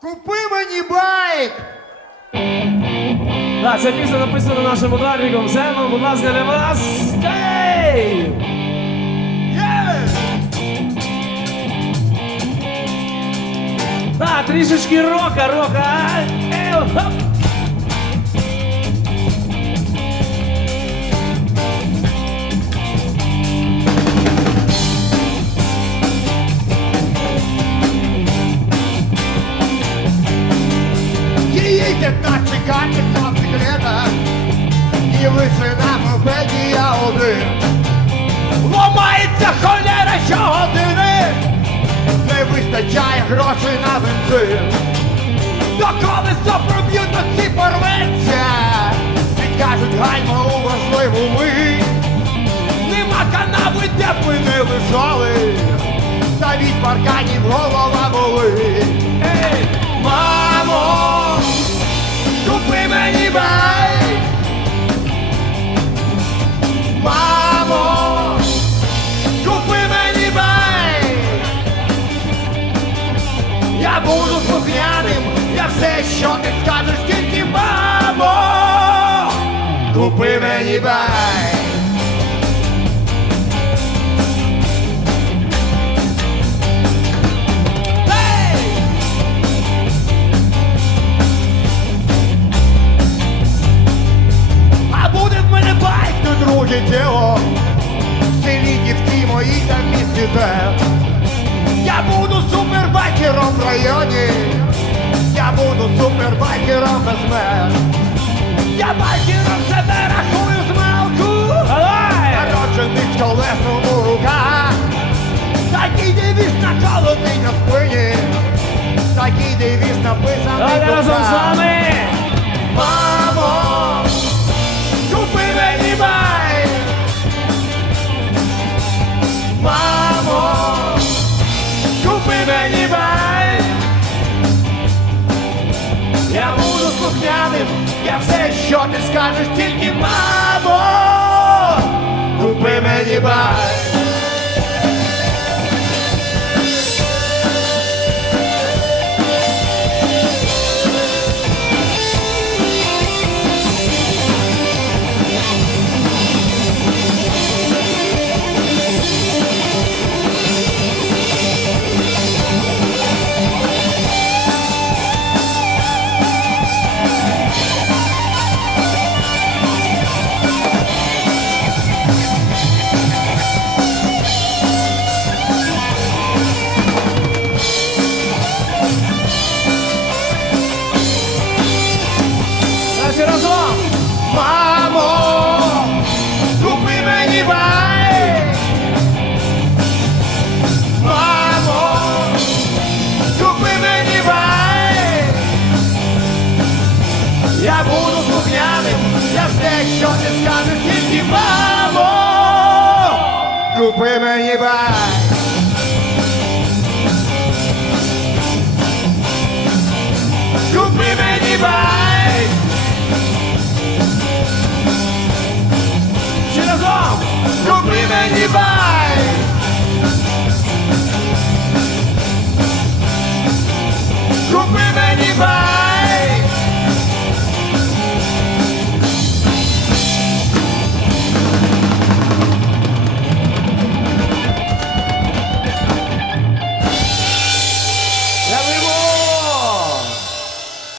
Купи мені байк! Так, ця пісня написана нашим ударником Земом, будь ласка, для вас. Ей! Так, трішечки рока, рока. Ей, хоп. 15 катів на секрета. І лише на мопеді я один. Ломається холера щогодини. Не вистачає грошей на бензин. До колесо проб'ють, то ці порветься Підкажуть гаймо у важливу мить. Нема канави, де б ми не лежали. Та від парканів голова болить Я буду слухняним, я все, що ти скажеш, тільки мамо, купи мені то друге діло. В селі дівки мої там місті те. Я буду супербайкером в районі. Я буду супербайкером без мер. Я байкером себе рахую з малку. Народжений з колесом у руках. Такий девіз на колоти на спині. Такий девіз написаний слухняним, я все, що ти скажеш, тільки мамо. я буду слухняним, я все, що ти скажеш, тільки мамо, купи мені бар.